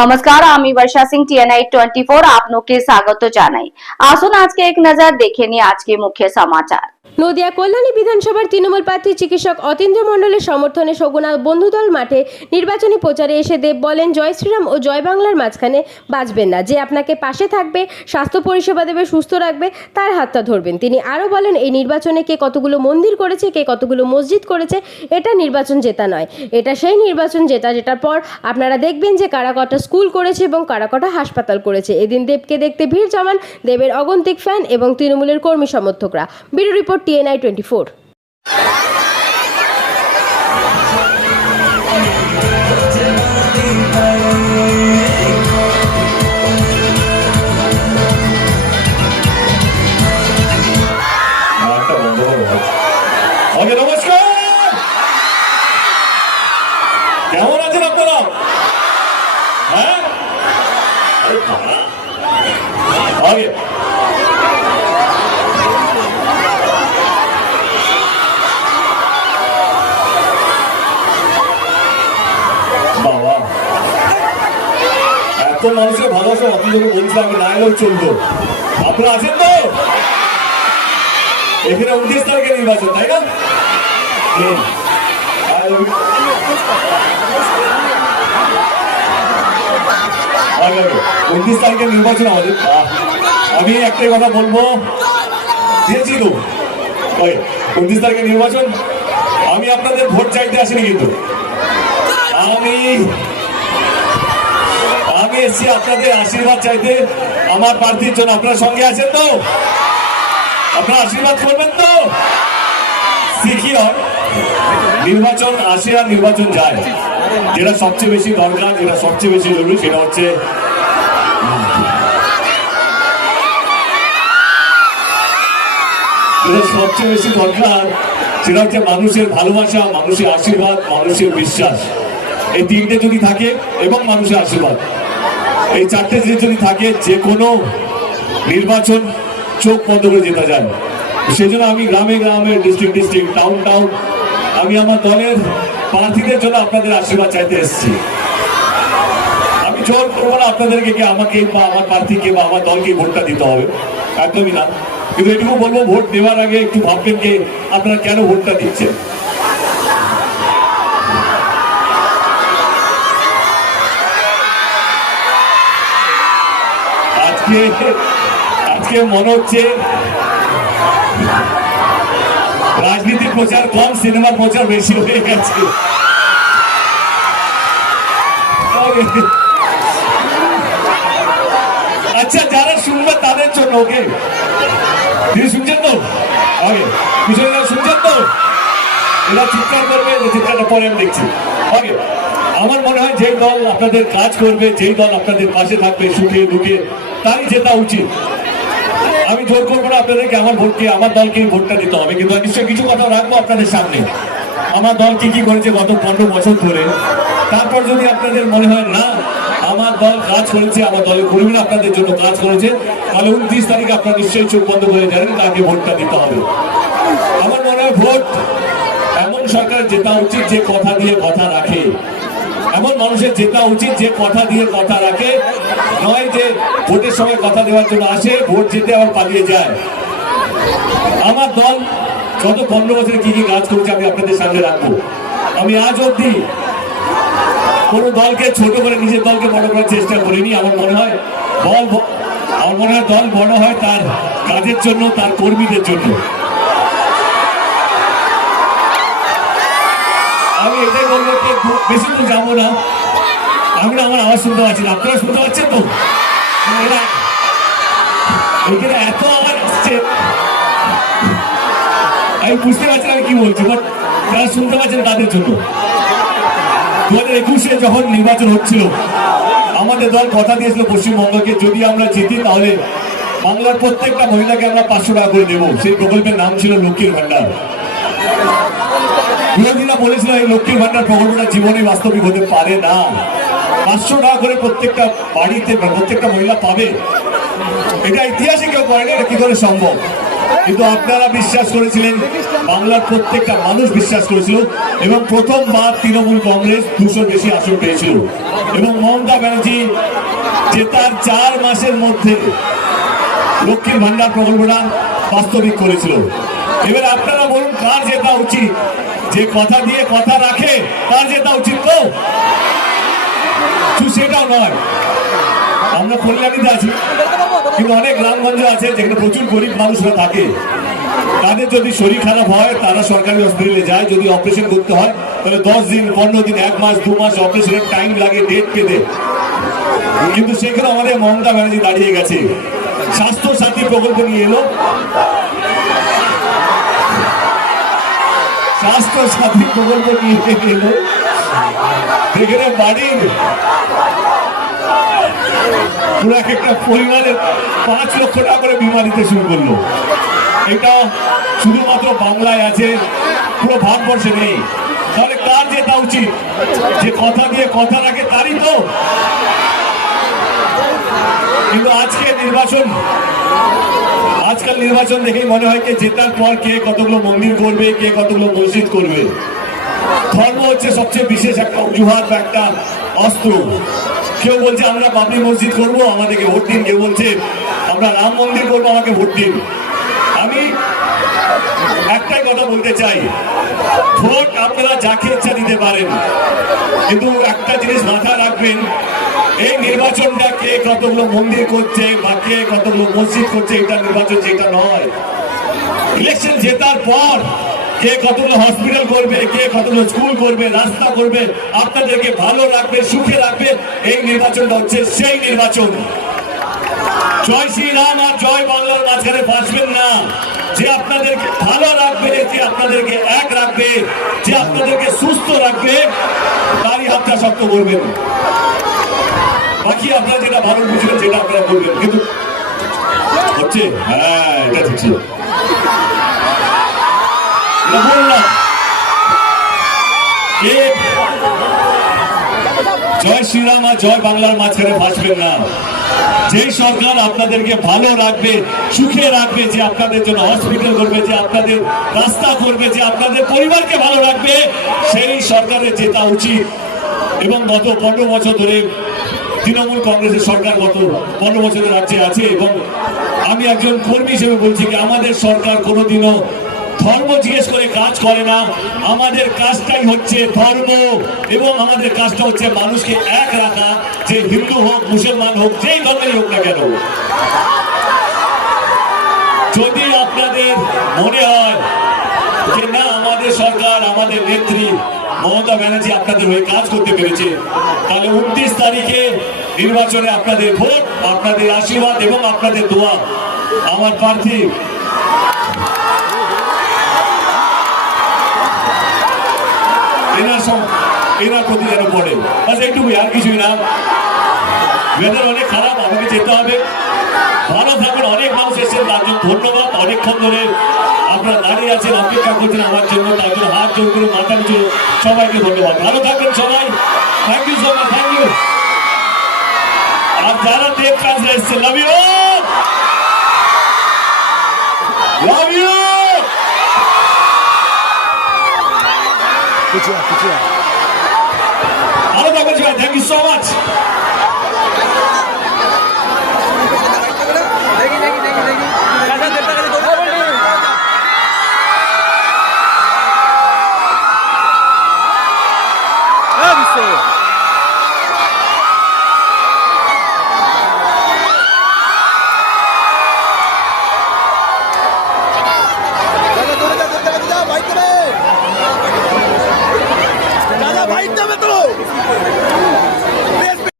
নমস্কার, আমি বর্ষা সিং টিএনআই 24 আপনাকে স্বাগত জানাই। আসুন আজকে এক নজর দেখে নিই আজকে মুখ্য সমাচার। নদিয়া কল্যাণী বিধানসভার তৃণমূল প্রার্থী চিকিৎসক অতীন্দ্র মণ্ডলের সমর্থনে সগুনা বন্ধুদল মাঠে নির্বাচনী প্রচারে এসে দেব বলেন, জয় শ্রীরাম ও জয় বাংলার মাঝখানে বাঁচবেন না, যে আপনাকে পাশে থাকবে, স্বাস্থ্য পরিষেবা দেবে, সুস্থ রাখবে, তার হাতটা ধরবেন। তিনি আরও বলেন, এই নির্বাচনে কে কতগুলো মন্দির করেছে, কে কতগুলো মসজিদ করেছে, এটা নির্বাচন জেতা নয়, এটা সেই নির্বাচন যেটার পর আপনারা দেখবেন যে কারা কটা স্কুল করেছে এবং কারা কটা হাসপাতাল করেছে। এদিন দেবকে দেখতে ভিড় জমান দেবের অগন্তিক ফ্যান এবং তৃণমূলের কর্মী সমর্থকরা। Bureau report TNI 24। নমস্কার, কেমন আছেন আপনারা? হ্যাঁ, বাবা, এত মানুষের ভালোবাসা আপনি যখন বলছিলাম আমি না এলেও চলতো। আপনারা আছেন তো? এখানে 29 তারিখে নির্বাচন, তাই না? 29 তারিখে নির্বাচন আমাদের। আমি একটাই কথা বলবো, দিয়েছি তো 29 তারিখে নির্বাচন। আমি আপনাদের ভোট চাইতে আসিনি, কিন্তু আমি এসেছি আপনাদের আশীর্বাদ চাইতে, আমার প্রার্থীর জন্য। আপনারা সঙ্গে আছেন তো? আপনারা আশীর্বাদ করবেন তো? শিখি হয়, নির্বাচন আসে আর নির্বাচন যায়। যেটা সবচেয়ে বেশি দরকার, যেটা সবচেয়ে বেশি জরুরি, সেটা হচ্ছে সবচেয়ে বেশি দরকার সেটা হচ্ছে মানুষের ভালোবাসা, মানুষের আশীর্বাদ, মানুষের বিশ্বাস। এই তিনটে যদি থাকে এবং মানুষের আশীর্বাদ, এই চারটে জিনিস যদি থাকে, যে কোনো নির্বাচন চোখ বন্ধ করে জেতা যায়। সেই জন্য আমি গ্রামে গ্রামে, ডিস্ট্রিক্ট, টাউন, আমি আমার দলের প্রার্থীদের জন্য আপনাদের আশীর্বাদ চাইতে এসেছি। আমি জোর করবো না আপনাদেরকে আমাকে বা আমার প্রার্থীকে বা আমার দলকে ভোটটা দিতে হবে, একদমই না। কিন্তু এটুকু বলবো, ভোট দেওয়ার আগে একটু ভাববেন যে আপনারা কেন ভোটটা দিচ্ছেন। আজকে মনে হচ্ছে রাজনীতির প্রচার কম, সিনেমার প্রচার বেশি হয়ে গেছে। আচ্ছা, যারা শুনবে তাদের জন্য, ওকে? তিনি শুনছেন তো? ওকে, পিছনে শুনছেন তো? এরা চিৎকার করবে, চিৎকারটা পরে আমি দেখছি। ওকে, আমার মনে হয় যেই দল আপনাদের কাজ করবে, যেই দল আপনাদের পাশে থাকবে সুখে দুঃখে, তারই জেতা উচিত। আমি জোর করবো না আপনাদেরকে আমার ভোটকে, আমার দলকে ভোটটা দিতে হবে, কিন্তু নিশ্চয়ই কিছু কথা রাখবো আপনাদের সামনে। আমার দল কি করেছে গত 15 বছর ধরে। তারপর যদি আপনাদের মনে হয় না আমার দল কাজ করেছে, আমার দলের কর্মীরা আপনাদের জন্য কাজ করেছে, তাহলে 29 তারিখে আপনারা নিশ্চয়ই চোখ বন্ধ করে জানেন তাকে ভোটটা দিতে হবে। আমার মনে হয় ভোট এমন সরকার জেতা উচিত যে কথা দিয়ে কথা রাখে, এমন মানুষের জেতা উচিত যে কথা দিয়ে কথা রাখে, নয় যে ভোটের সময় কথা দেওয়ার জন্য আসে, ভোট জিতে আবার পালিয়ে যায়। আমার দল গত 15 বছরে কি কাজ করেছে আমি আপনাদের সামনে রাখবো। আমি আজ অব্দি কোন দলকে ছোট করে নিজের দলকে বড় করার চেষ্টা করিনি। আমার মনে হয় দল বড় হয় তার কাজের জন্য, তার কর্মীদের জন্য। আমি এটাই বলবো, বেশি তো যাবো না। আমি আমার আওয়াজ শুনতে পাচ্ছি না, আপনারা শুনতে পাচ্ছেন তো? এখানে এত আওয়াজ আসছে, আমি বুঝতে পারছি আমি কি বলছি, বাট যারা শুনতে পাচ্ছেন তাদের জন্য। 2021-এ যখন নির্বাচন হচ্ছিল, আমাদের দল কথা দিয়েছিল পশ্চিমবঙ্গকে যদি আমরা জিতি তাহলে বাংলার প্রত্যেকটা মহিলাকে আমরা 500 টাকা করে দেবো। সেই প্রকল্পের নাম ছিল লক্ষ্মীর ভান্ডার। বিরোধীরা বলেছিল এই লক্ষ্মীর ভান্ডার প্রকল্পটা জীবনে বাস্তবিক হতে পারে না। 500 টাকা করে প্রত্যেকটা বাড়িতে প্রত্যেকটা মহিলা পাবে, এটা ইতিহাসে কেউ করেনি, এটা কি করে সম্ভব? কিন্তু আপনারা বিশ্বাস করেছিলেন, বাংলার প্রত্যেকটা মানুষ বিশ্বাস করেছিল, এবং প্রথমবার তৃণমূল কংগ্রেস 200 বেশি আসন পেয়েছিল, এবং মমতা ব্যানার্জি যে তার 4 মাসের মধ্যে লক্ষ্মীর ভান্ডার প্রকল্পটা বাস্তবিক করেছিল। এবার আপনারা বলুন কার জেতা উচিত? যে কথা দিয়ে কথা রাখে তার জেতা উচিত তো? সেটাও নয়। আমরা কল্যাণীতে আছি, কিন্তু অনেক গ্রামগঞ্জ আছে যেখানে প্রচুর গরিব মানুষরা থাকে। তাদের যদি শরীর খারাপ হয় তারা সরকারি হসপিটালে যায়, যদি অপারেশন করতে হয় তাহলে 10 দিন, 15 দিন, 1 মাস, 2 মাস অপারেশনের টাইম লাগে, ডেট পেতে। কিন্তু সেখানে আমাদের মমতা ব্যানার্জি দাঁড়িয়ে গেছে, স্বাস্থ্য সাথী প্রকল্প নিয়ে এলো, স্বাস্থ্য সাথী প্রকল্প নিয়ে এলো, সেখানে বাড়ির পুরো একটা পরিবারের 5 লক্ষ টাকা করে বিমা দিতে শুরু করলো। এটা শুধুমাত্র বাংলায় আছে, পুরো ভারতবর্ষে নেই। তাহলে কার জেতা উচিত? যে কথা দিয়ে কথা রাখে তারই তো। কিন্তু আজকাল নির্বাচন দেখেই মনে হয় যে জেতার পর কে কতগুলো মন্দির করবে, কে কতগুলো মসজিদ করবে। ধর্ম হচ্ছে সবচেয়ে বিশেষ একটা অজুহাত বা একটা অস্ত্র। কেউ বলছে আমরা বাবরি মসজিদ করবো, আমাদেরকে ভোট দিন। কেউ বলছে আমরা রাম মন্দির করবো, আমাকে ভোট দিন। আমি একটাই কথা বলতে চাই, ভোট আপনারা যাকে ইচ্ছা দিতে পারেন, কিন্তু একটা জিনিস মাথায় রাখবেন, এই নির্বাচনটা কে কতগুলো মন্দির করছে বা কে কতগুলো মসজিদ করছে এটা নির্বাচন, যেটা নয়। ইলেকশন জেতার পর কে কতগুলো হসপিটাল করবে, কে কতগুলো স্কুল করবে, রাস্তা করবে, আপনাদেরকে ভালো রাখবে, সুখে রাখবে, এই নির্বাচনটা হচ্ছে সেই নির্বাচন। জয় শ্রীরাম আর জয় বাংলার মাঝখানে ফাঁসবেন না। যে আপনাদেরকে ভালো রাখবে, যে আপনাদেরকে এক রাখবে, যে আপনাদেরকে সুস্থ রাখবে, তারই হাতটা শক্ত করবেন। বাকি আপনারা যেটা ভালো বুঝবেন যেটা আপনারা বলবেন। কিন্তু হচ্ছে, হ্যাঁ এটা ঠিক ছিল, বললাম জয় শ্রীরাম আর জয় বাংলার মাঝখানে ফাঁসবেন না। যেই সরকার আপনাদেরকে ভালো রাখবে, সুখে রাখবে, যে আপনাদের জন্য হসপিটাল করবে, যে আপনাদের রাস্তা করবে, যে আপনাদের পরিবারকে ভালো রাখবে, সেই সরকারের জেতা উচিত। এবং গত 15 বছর ধরে তৃণমূল কংগ্রেসের সরকার গত 15 বছরের রাজ্যে আছে, এবং আমি একজন কর্মী হিসেবে বলছি যে আমাদের সরকার কোনোদিনও ধর্ম জিজ্ঞেস করে কাজ করে না। আমাদের কাজটাই হচ্ছে ধর্ম, এবং আমাদের কাজটা হচ্ছে মানুষকে এক রাখা, যে হিন্দু হোক, মুসলমান হোক, যেই ধর্মেরই হোক না কেন। যদি আপনাদের মনে হয় যে না আমাদের সরকার, আমাদের নেত্রী মমতা ব্যানার্জি আপনাদের হয়ে কাজ করতে পেরেছে, তাহলে 29 তারিখে নির্বাচনে আপনাদের ভোট, আপনাদের আশীর্বাদ এবং আপনাদের দোয়া আমার প্রার্থী এনার প্রতি যেন পড়ে। বাস এইটুকুই, আর কিছুই না। ওয়েদার অনেক খারাপ, আমাকে যেতে হবে। ভালো থাকবেন। অনেক মানুষ এসেছেন, তার জন্য ধন্যবাদ। অনেকক্ষণ ধরে আপনারা দাঁড়িয়ে আছেন, অপেক্ষা করছেন আমার জন্য, তার জন্য হাত জোর করে মাথা নিচু সবাইকে ধন্যবাদ। ভালো থাকবেন সবাই। Thank you so much, thank you. আর যারা দেব কাজে এসেছেন, লাভ ইউ, লাভ ইউ। ভালো থাকবেন সবাই, thank you so much. Isso!